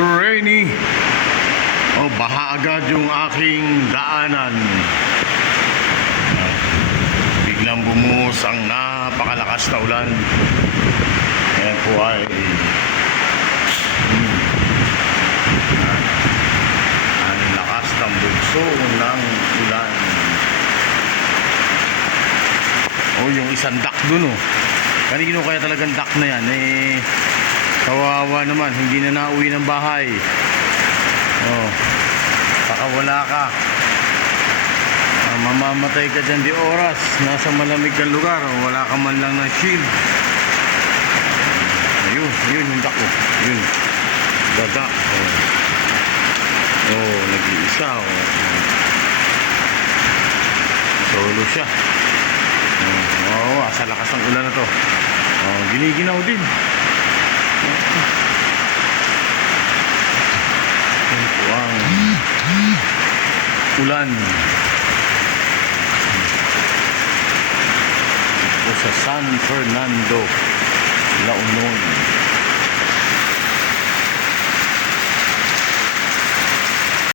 rainy. Baha agad yung aking daanan. Biglang bumuhos ang napakalakas na ulan. Ayan po ay ang lakas ng bugso ng ulan. Yung isang duck dun kanino kaya talagang duck na yan kawawa naman, hindi na nauwi ng bahay. Baka wala ka, mamamatay ka dyan di oras, nasa malamig kang lugar, wala ka man lang ng shield. Ayun yung duck yun, the duck. Nag-iisa solo siya. Sa lakas ng ulan na to, giniginaw din. Ang ulan sa San Fernando, La Union.